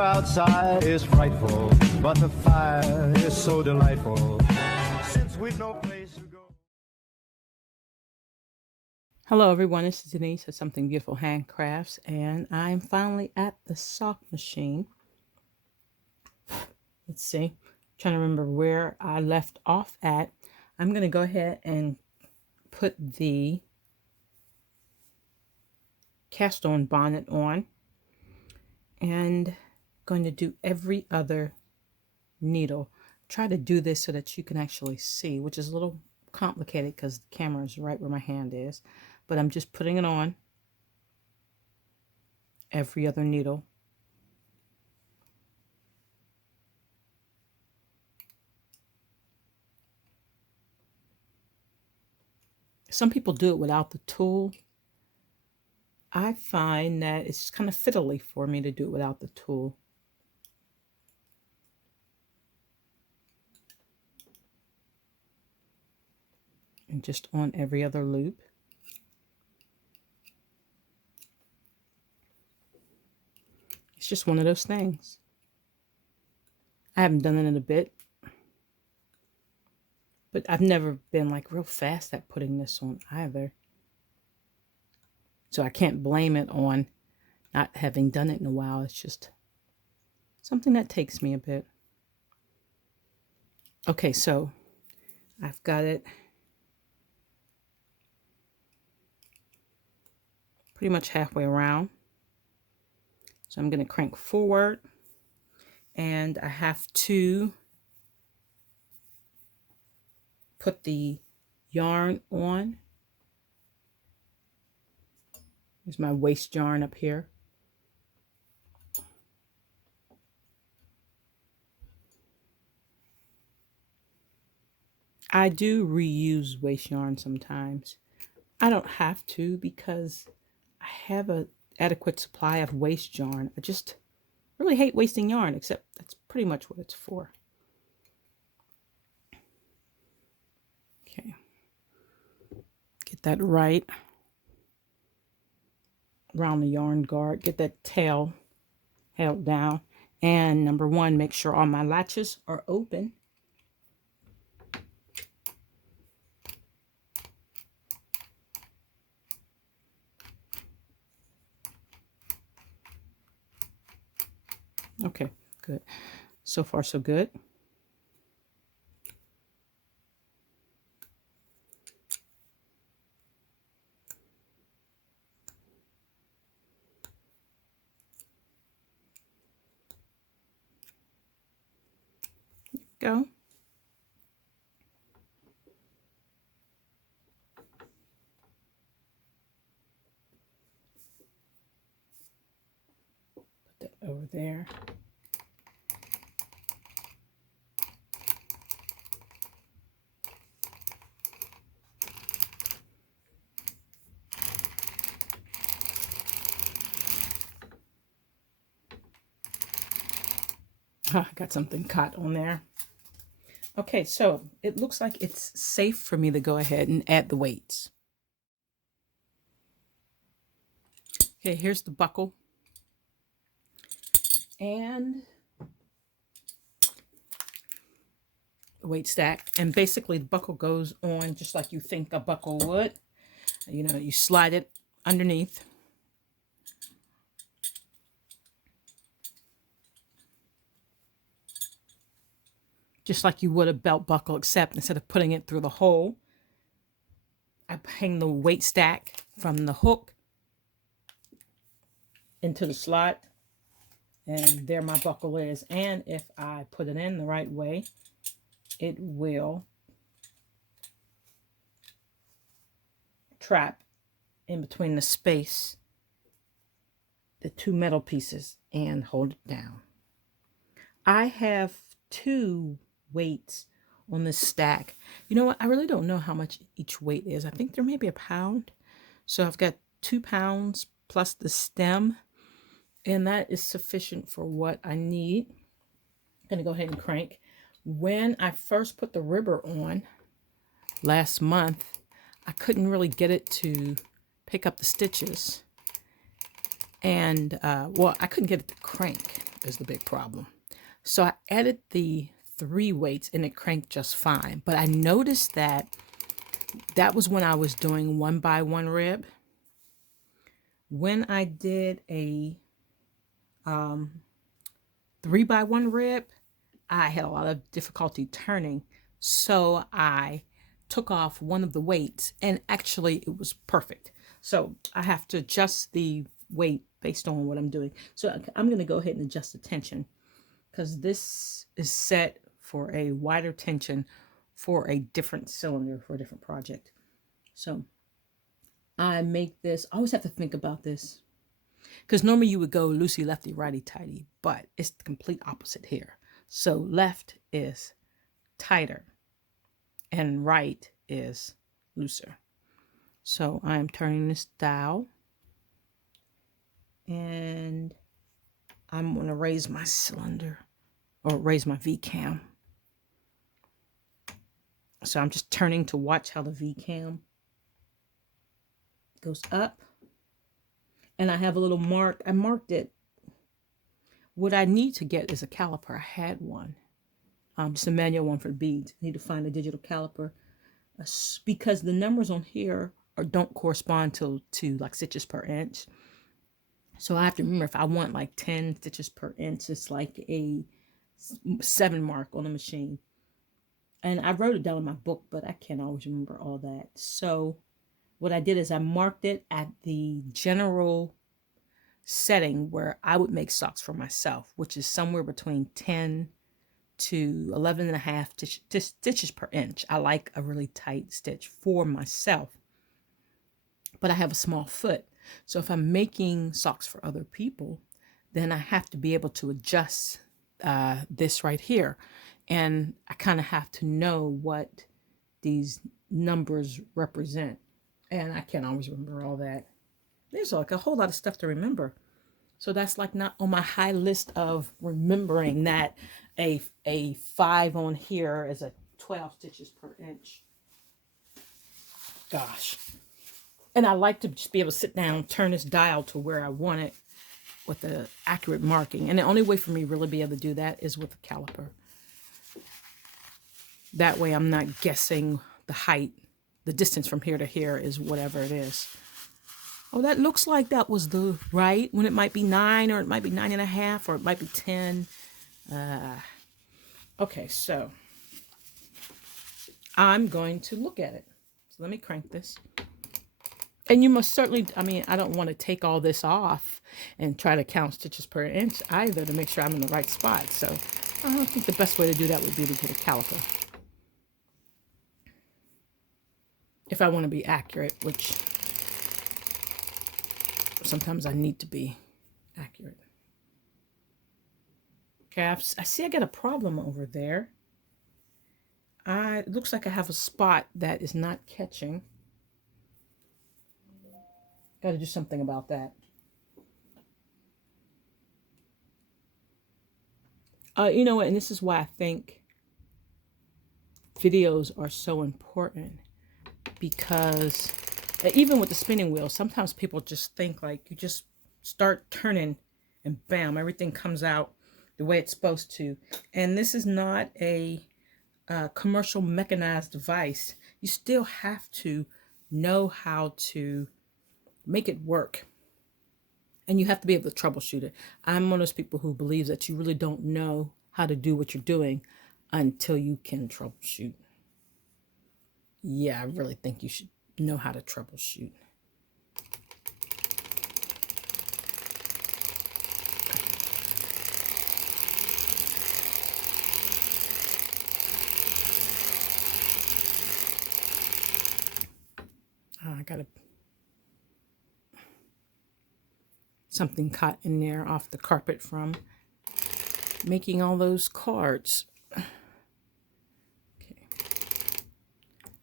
outside is frightful, but the fire is so delightful. Since we've no place to go. Hello everyone, this is Denise of Something Beautiful Handcrafts, and I'm finally at the sock machine. Let's see, trying to remember where I left off at. I'm going to go ahead and put the cast on bonnet on, and going to do every other needle. Try to do this so that you can actually see, which is a little complicated because the camera is right where my hand is, but I'm just putting it on every other needle. Some people do it without the tool. I find that it's kind of fiddly for me to do it without the tool. And just on every other loop. It's just one of those things. I haven't done it in a bit, but I've never been like real fast at putting this on either. So I can't blame it on not having done it in a while. It's just something that takes me a bit. Okay, so I've got it pretty much halfway around. So I'm going to crank forward, and I have to put the yarn on. Here's my waist yarn up here. I do reuse waist yarn sometimes. I don't have to because I have an adequate supply of waist yarn. I just really hate wasting yarn, except that's pretty much what it's for. Okay. Get that right around the yarn guard. Get that tail held down. And number one, make sure all my latches are open. Okay, good. So far, so good. Go. Put that over there. I got something caught on there. Okay, so it looks like it's safe for me to go ahead and add the weights. Okay, here's the buckle. And the weight stack. And basically the buckle goes on just like you think a buckle would. You know, you slide it underneath. Just like you would a belt buckle, except instead of putting it through the hole, I hang the weight stack from the hook into the slot, and there my buckle is. And if I put it in the right way, it will trap in between the space, the two metal pieces, and hold it down. I have two weights on this stack. You know what? I really don't know how much each weight is. I think there may be a pound. So I've got 2 pounds plus the stem, and that is sufficient for what I need. I'm going to go ahead and crank. When I first put the ribber on last month, I couldn't really get it to pick up the stitches. And, well, I couldn't get it to crank. is the big problem. So I added the 3 weights and it cranked just fine. But I noticed that was when I was doing 1 by 1 rib. When I did a 3 by 1 rib, I had a lot of difficulty turning. So I took off one of the weights and actually it was perfect. So I have to adjust the weight based on what I'm doing. So I'm going to go ahead and adjust the tension because this is set for a wider tension for a different cylinder for a different project. So I make this, I always have to think about this because normally you would go loosey, lefty, righty, tighty, but it's the complete opposite here. So left is tighter and right is looser. So I'm turning this dial and I'm going to raise my cylinder or raise my V-cam. So I'm just turning to watch how the V-cam goes up. And I have a little mark. I marked it. What I need to get is a caliper. I had one. Just a manual one for beads. I need to find a digital caliper because the numbers on here don't correspond to like stitches per inch. So I have to remember if I want like 10 stitches per inch, it's like a 7 mark on the machine. And I wrote it down in my book, but I can't always remember all that. So what I did is I marked it at the general setting where I would make socks for myself, which is somewhere between 10 to 11.5 stitches per inch. I like a really tight stitch for myself, but I have a small foot. So if I'm making socks for other people, then I have to be able to adjust this right here. And I kind of have to know what these numbers represent. And I can't always remember all that. There's like a whole lot of stuff to remember. So that's like not on my high list of remembering that a 5 on here is a 12 stitches per inch. Gosh. And I like to just be able to sit down, turn this dial to where I want it with the accurate marking. And the only way for me to really be able to do that is with a caliper. That way I'm not guessing the height. The distance from here to here is whatever it is. Oh, that looks like that was the right when it might be 9 or it might be 9.5 or it might be 10. Okay, so I'm going to look at it. So let me crank this. And you must certainly, I mean, I don't want to take all this off and try to count stitches per inch either to make sure I'm in the right spot. So I don't think the best way to do that would be to get a caliper. If I want to be accurate, which sometimes I need to be accurate. Okay, I see I got a problem over there. It looks like I have a spot that is not catching. Got to do something about that. You know what, and this is why I think videos are so important, because even with the spinning wheel, sometimes people just think like you just start turning and bam, everything comes out the way it's supposed to. And this is not a commercial mechanized device. You still have to know how to make it work. And you have to be able to troubleshoot it. I'm one of those people who believes that you really don't know how to do what you're doing until you can troubleshoot. Yeah, I really think you should know how to troubleshoot. I got something caught in there off the carpet from making all those cards. Okay.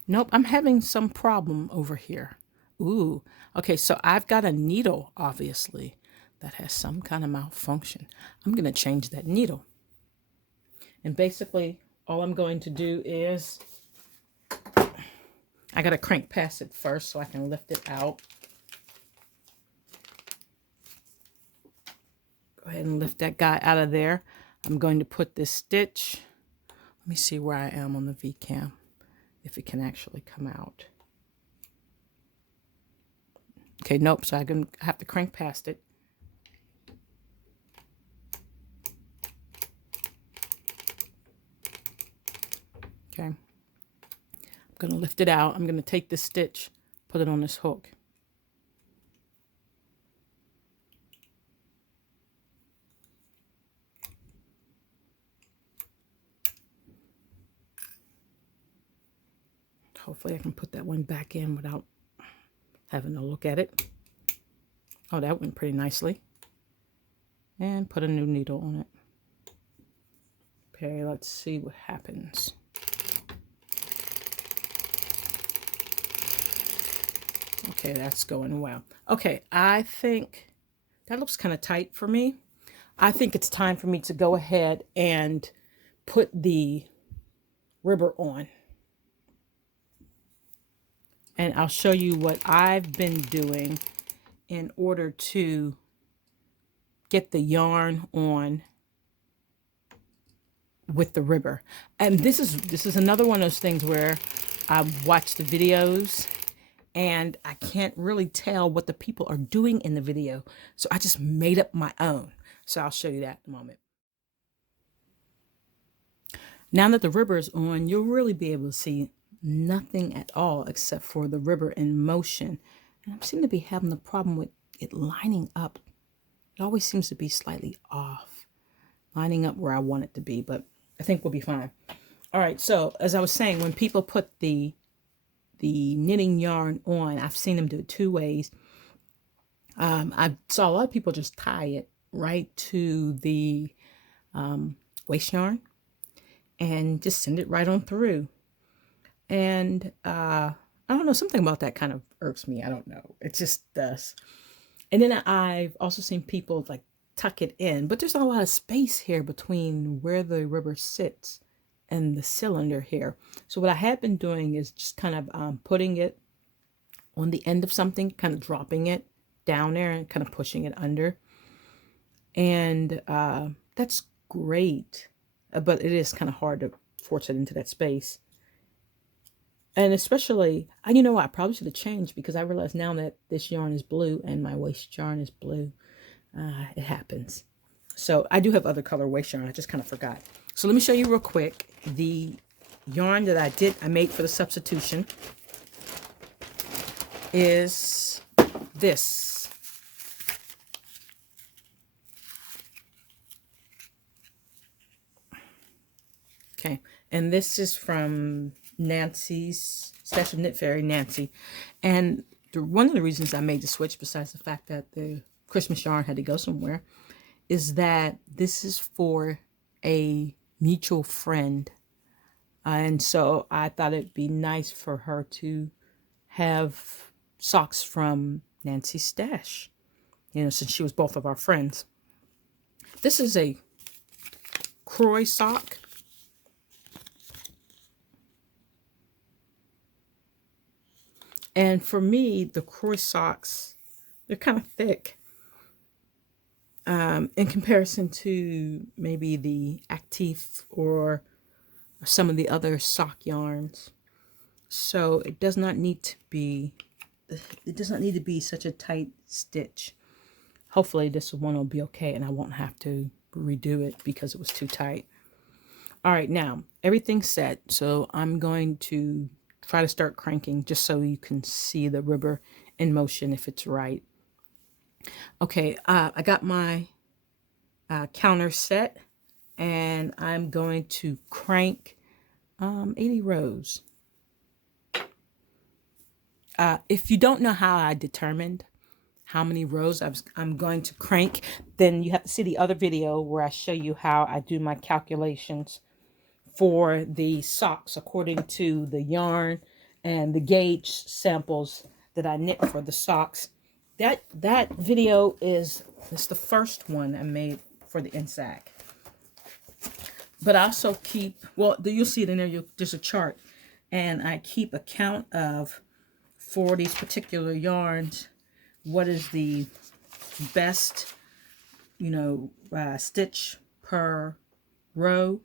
Nope, I'm having some problem over here. Ooh, okay, so I've got a needle, obviously, that has some kind of malfunction. I'm going to change that needle. And basically, all I'm going to do is, I got to crank past it first so I can lift it out. Go Go ahead and lift that guy out of there. I'm going to put this stitch. Let me see where I am on the V-cam, if it can actually come out. Okay, nope, so I have to crank past it. Okay. I'm going to lift it out. I'm going to take this stitch, put it on this hook. Hopefully I can put that one back in without having to look at it. Oh, that went pretty nicely. And put a new needle on it. Okay, let's see what happens. Okay, that's going well. Okay, I think that looks kind of tight for me. I think it's time for me to go ahead and put the ribber on. And I'll show you what I've been doing in order to get the yarn on with the ribber. And this is another one of those things where I watch the videos and I can't really tell what the people are doing in the video. So I just made up my own. So I'll show you that in a moment. Now that the ribber is on, you'll really be able to see nothing at all except for the ribber in motion. And I seem to be having the problem with it lining up. It always seems to be slightly off, lining up where I want it to be, but I think we'll be fine. All right, so as I was saying, when people put the knitting yarn on, I've seen them do it two ways. I saw a lot of people just tie it right to the waist yarn and just send it right on through. And I don't know, something about that kind of irks me. I don't know. It just does. And then I've also seen people like tuck it in, but there's a lot of space here between where the ribber sits and the cylinder here. So what I have been doing is just kind of putting it on the end of something, kind of dropping it down there and kind of pushing it under. And that's great, but it is kind of hard to force it into that space. And especially, you know what, I probably should have changed because I realize now that this yarn is blue and my waist yarn is blue. It happens. So I do have other color waist yarn. I just kind of forgot. So let me show you real quick the yarn that I made for the substitution is this. Okay, and this is from Nancy's Stash of Knit Fairy, Nancy. And one of the reasons I made the switch, besides the fact that the Christmas yarn had to go somewhere, is that this is for a mutual friend. And so I thought it'd be nice for her to have socks from Nancy's stash, you know, since she was both of our friends. This is a Croy sock. And for me, the Croy socks, they're kind of thick in comparison to maybe the Actif or some of the other sock yarns. So it does not need to be such a tight stitch. Hopefully this one will be okay and I won't have to redo it because it was too tight. All right, now everything's set. So I'm going to try to start cranking just so you can see the ribber in motion if it's right. Okay, I got my counter set and I'm going to crank 80 rows. If you don't know how I determined how many rows I'm going to crank, then you have to see the other video where I show you how I do my calculations for the socks according to the yarn and the gauge samples that I knit for the socks. That video is the first one I made for the NZAK. But I also keep, well, you'll see it in there, there's a chart, and I keep a count of, for these particular yarns, what is the best stitch per row.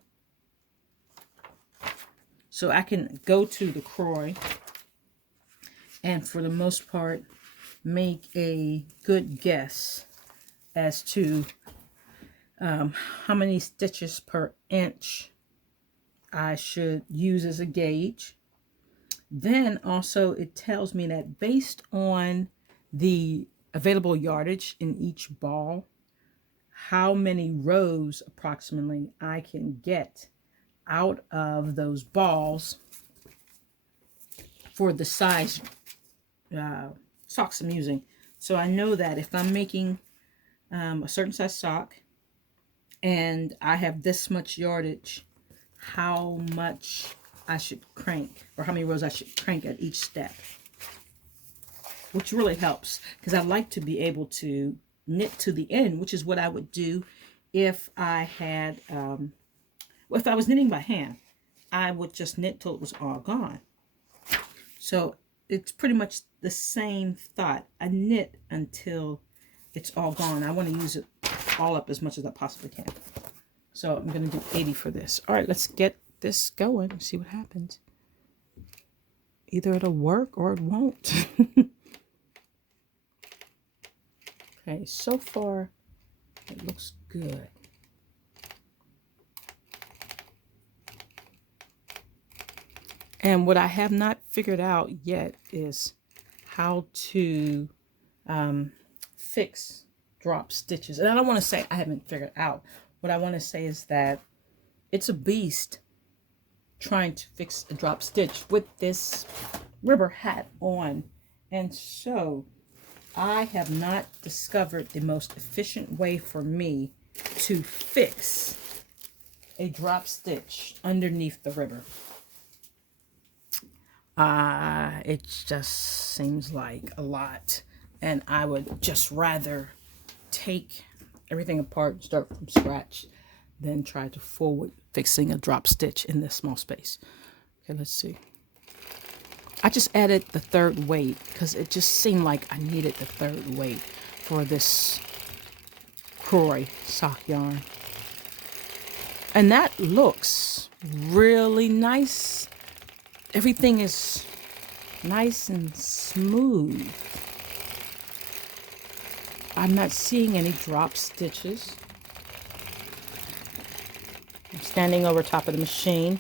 So I can go to the Croy and for the most part make a good guess as to how many stitches per inch I should use as a gauge. Then also it tells me that based on the available yardage in each ball, how many rows approximately I can get out of those balls for the size socks I'm using. So I know that if I'm making a certain size sock and I have this much yardage, how much I should crank, or how many rows I should crank at each step, which really helps because I like to be able to knit to the end, which is what I would do if I had if I was knitting by hand. I would just knit till it was all gone. So it's pretty much the same thought. I knit until it's all gone. I want to use it all up as much as I possibly can. So I'm going to do 80 for this. All right, let's get this going and see what happens. Either it'll work or it won't. Okay, so far it looks good. And what I have not figured out yet is how to fix drop stitches. And I don't want to say I haven't figured out. What I want to say is that it's a beast trying to fix a drop stitch with this rubber hat on. And so I have not discovered the most efficient way for me to fix a drop stitch underneath the rubber. It just seems like a lot, and I would just rather take everything apart and start from scratch than try to forward fixing a drop stitch in this small space. Okay, let's see. I just added the third weight because it just seemed like I needed the third weight for this Croy sock yarn. And that looks really nice. Everything is nice and smooth. I'm not seeing any drop stitches. I'm standing over top of the machine.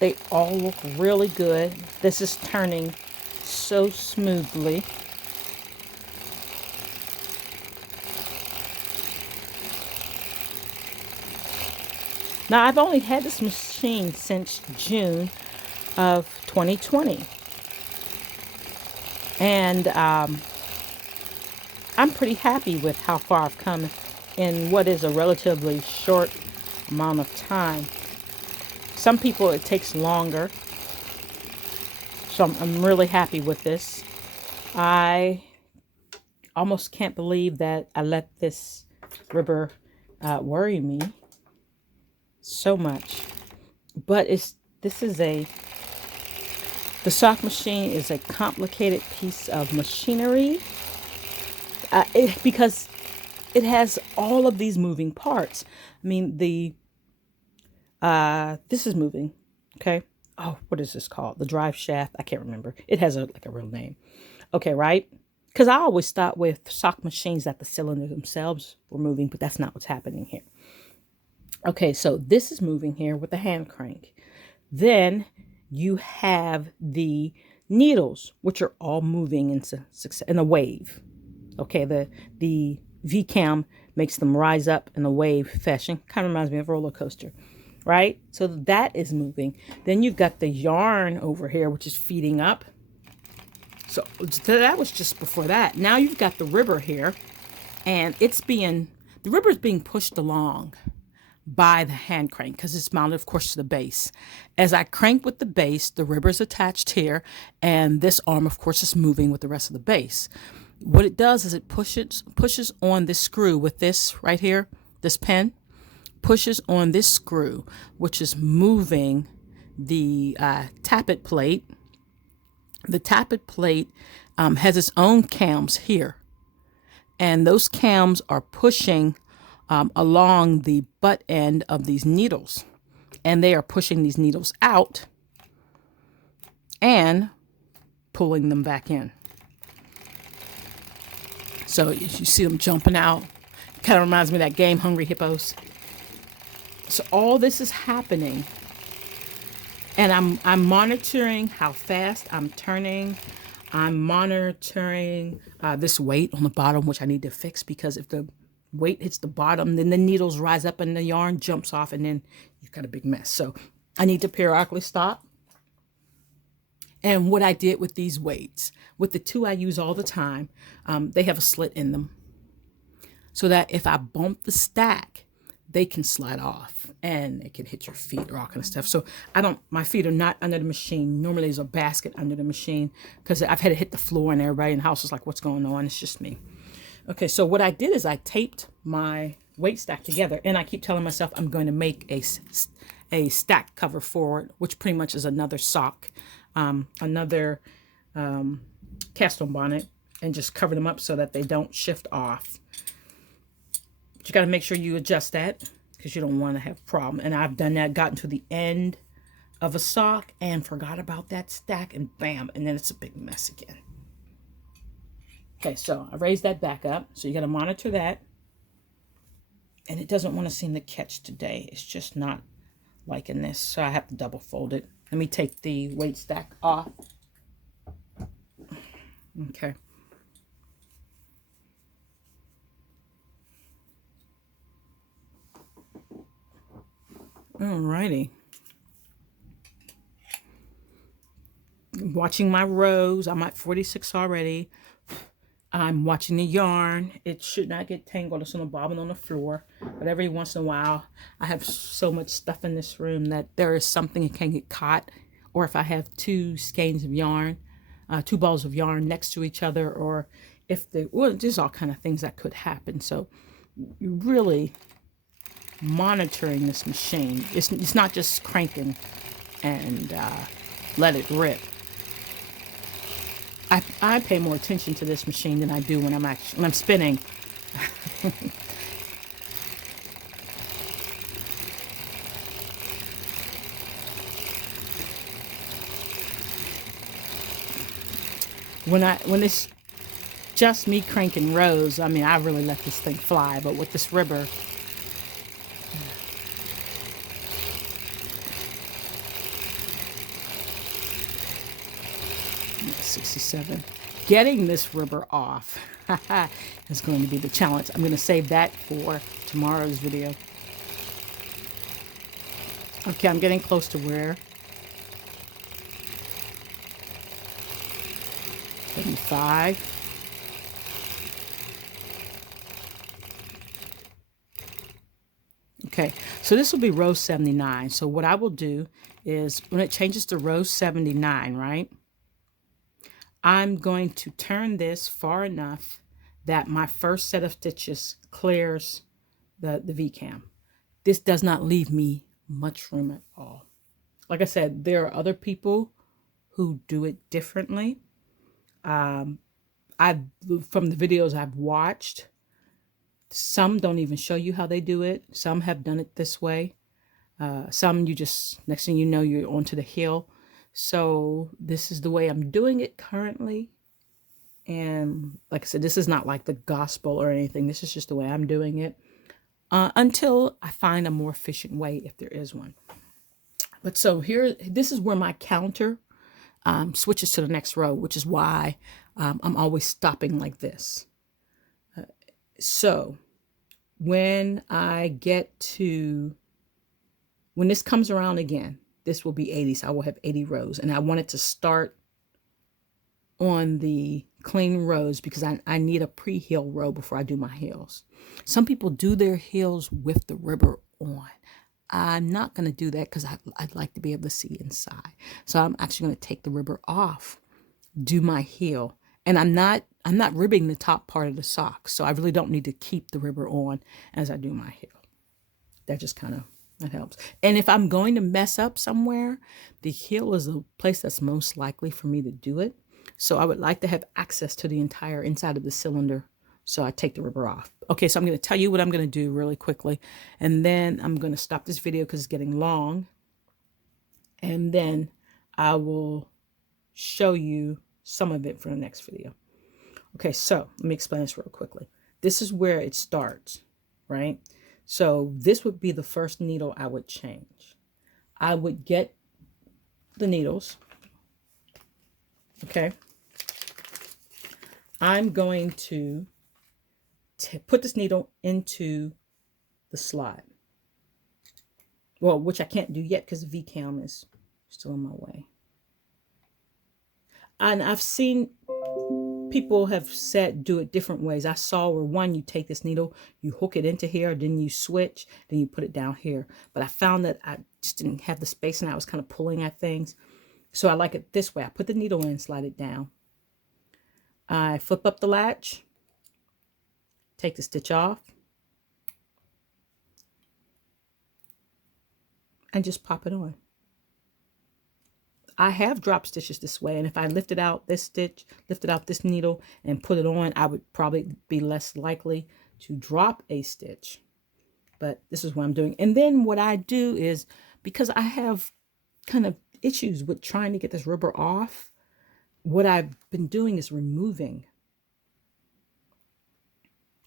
They all look really good. This is turning so smoothly. Now, I've only had this machine since June of 2020. And I'm pretty happy with how far I've come in what is a relatively short amount of time. Some people it takes longer. So I'm really happy with this. I almost can't believe that I let this rubber worry me so much. But the sock machine is a complicated piece of machinery because it has all of these moving parts. I mean, this is moving, okay? Oh, what is this called? The drive shaft? I can't remember. It has a real name. Okay, right? Because I always thought with sock machines that the cylinders themselves were moving, but that's not what's happening here. Okay, so this is moving here with the hand crank. Then you have the needles, which are all moving in a wave. Okay, the V-cam makes them rise up in a wave fashion. Kind of reminds me of a roller coaster, right? So that is moving. Then you've got the yarn over here, which is feeding up. So that was just before that. Now you've got the rubber here, and the rubber is being pushed along by the hand crank because it's mounted, of course, to the base. As I crank with the base, the rubber is attached here, and this arm, of course, is moving with the rest of the base. What it does is it pushes on this screw with this right here, this pin, pushes on this screw, which is moving the tappet plate. The tappet plate has its own cams here, and those cams are pushing along the butt end of these needles. And they are pushing these needles out and pulling them back in. So you see them jumping out. Kind of reminds me of that game, Hungry Hippos. So all this is happening. And I'm monitoring how fast I'm turning. I'm monitoring this weight on the bottom, which I need to fix, because if the weight hits the bottom, then the needles rise up and the yarn jumps off, and then you've got a big mess. So I need to periodically stop. And what I did with these weights, with the two I use all the time, they have a slit in them, so that if I bump the stack, they can slide off and it can hit your feet or all kind of stuff. So my feet are not under the machine. Normally there's a basket under the machine, because I've had to hit the floor and everybody in the house is like, what's going on? It's just me. Okay, so what I did is I taped my weight stack together, and I keep telling myself I'm going to make a stack cover forward, which pretty much is another sock, another cast on bonnet, and just cover them up so that they don't shift off. But you got to make sure you adjust that, because you don't want to have a problem. And I've done that, gotten to the end of a sock and forgot about that stack, and bam, and then it's a big mess again. Okay, so I raised that back up. So you got to monitor that. And it doesn't want to seem to catch today. It's just not liking this. So I have to double fold it. Let me take the weight stack off. Okay. Alrighty. Watching my rows. I'm at 46 already. I'm watching the yarn. It should not get tangled. It's on the bobbin on the floor. But every once in a while, I have so much stuff in this room that there is something that can get caught. Or if I have two skeins of yarn, two balls of yarn next to each other, or if there's all kind of things that could happen. So you're really monitoring this machine. It's not just cranking and let it rip. I pay more attention to this machine than I do when I'm spinning. 'When it's just me cranking rows, I mean, I really let this thing fly. But with this ribber, 67. Getting this rubber off is going to be the challenge. I'm going to save that for tomorrow's video. Okay, I'm getting close to where 75. Okay, so this will be row 79. So what I will do is when it changes to row 79, right? I'm going to turn this far enough that my first set of stitches clears the V-cam. This does not leave me much room at all. Like I said, there are other people who do it differently. From the videos I've watched, some don't even show you how they do it. Some have done it this way. Some you just, next thing you know, you're onto the heel. So this is the way I'm doing it currently. And like I said, this is not like the gospel or anything. This is just the way I'm doing it until I find a more efficient way, if there is one. But so here, this is where my counter switches to the next row, which is why I'm always stopping like this. So when this comes around again, this will be 80. So I will have 80 rows. And I want it to start on the clean rows because I need a pre-heel row before I do my heels. Some people do their heels with the ribber on. I'm not going to do that because I'd like to be able to see inside. So I'm actually going to take the ribber off, do my heel. And I'm not ribbing the top part of the sock. So I really don't need to keep the ribber on as I do my heel. That just kind of, that helps. And if I'm going to mess up somewhere, the heel is the place that's most likely for me to do it. So I would like to have access to the entire inside of the cylinder So I take the rubber off. Okay, so I'm going to tell you what I'm going to do really quickly. And then I'm going to stop this video because it's getting long. And then I will show you some of it for the next video. Okay, so let me explain this real quickly. This is where it starts, right? So this would be the first needle I would change. I would get the needles. Okay. I'm going to put this needle into the slot. Well, which I can't do yet because the V-cam is still in my way. And I've seen people have said do it different ways. I saw where one, you take this needle, you hook it into here, then you switch, then you put it down here. But I found that I just didn't have the space and I was kind of pulling at things. So I like it this way. I put the needle in, slide it down. I flip up the latch, take the stitch off, and just pop it on. I have drop stitches this way, and if I lifted out this stitch, lifted out this needle and put it on, I would probably be less likely to drop a stitch. But this is what I'm doing. And then what I do is, because I have kind of issues with trying to get this rubber off, what I've been doing is removing.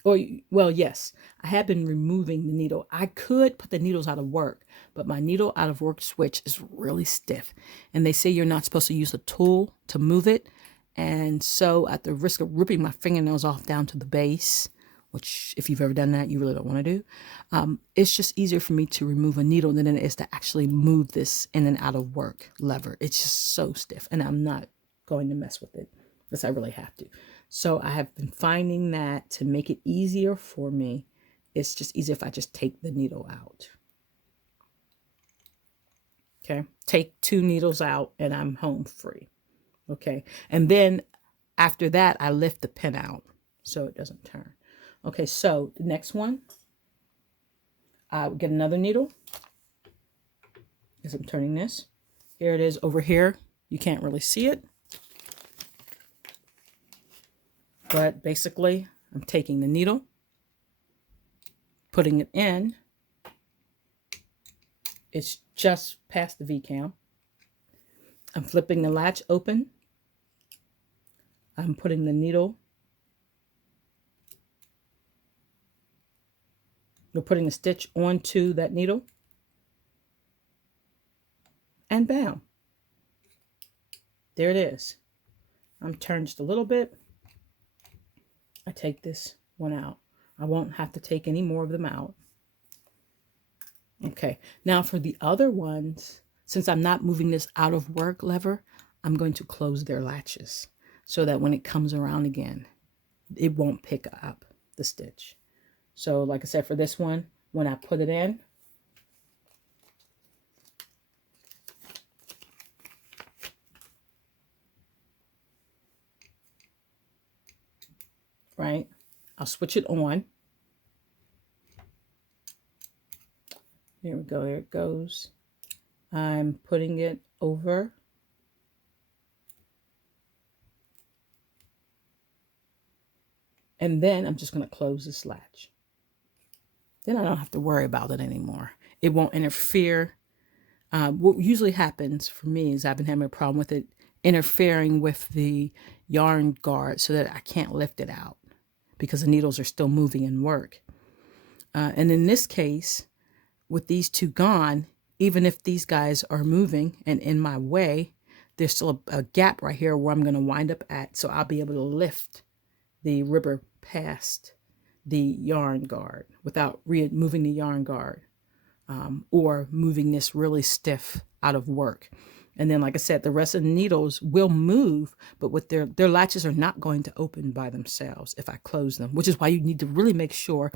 Or, well, yes, I have been removing the needle. I could put the needles out of work, but my needle out of work switch is really stiff. And they say you're not supposed to use a tool to move it. And so at the risk of ripping my fingernails off down to the base, which if you've ever done that, you really don't want to do, it's just easier for me to remove a needle than it is to actually move this in and out of work lever. It's just so stiff, and I'm not going to mess with it unless I really have to. So I have been finding that to make it easier for me, it's just easier if I just take the needle out. Okay, take 2 needles out and I'm home free. Okay, and then after that, I lift the pin out so it doesn't turn. Okay, so the next one, I would get another needle. As I'm turning this, here it is over here. You can't really see it. But basically, I'm taking the needle, putting it in. It's just past the V-cam. I'm flipping the latch open. I'm putting the needle. We're putting the stitch onto that needle. And bam. There it is. I'm turned just a little bit. I take this one out. I won't have to take any more of them out. Okay, now for the other ones, since I'm not moving this out of work lever, I'm going to close their latches so that when it comes around again, it won't pick up the stitch. So like I said, for this one, when I put it in, right, I'll switch it on. Here we go, there it goes. I'm putting it over. And then I'm just going to close this latch. Then I don't have to worry about it anymore. It won't interfere. What usually happens for me is I've been having a problem with it interfering with the yarn guard so that I can't lift it out because the needles are still moving in work. And in this case, with these 2 gone, even if these guys are moving and in my way, there's still a gap right here where I'm going to wind up at. So I'll be able to lift the ribber past the yarn guard without moving the yarn guard or moving this really stiff out of work. And then, like I said, the rest of the needles will move, but with their latches are not going to open by themselves if I close them, which is why you need to really make sure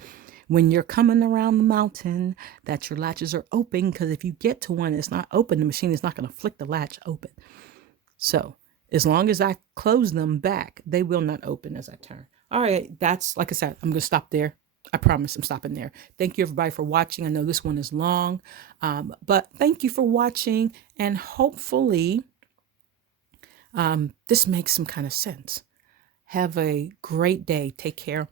when you're coming around the mountain that your latches are open, because if you get to one that's not open, the machine is not going to flick the latch open. So as long as I close them back, they will not open as I turn. All right, that's, like I said, I'm going to stop there. I promise I'm stopping there. Thank you, everybody, for watching. I know this one is long, but thank you for watching, and hopefully this makes some kind of sense. Have a great day. Take care.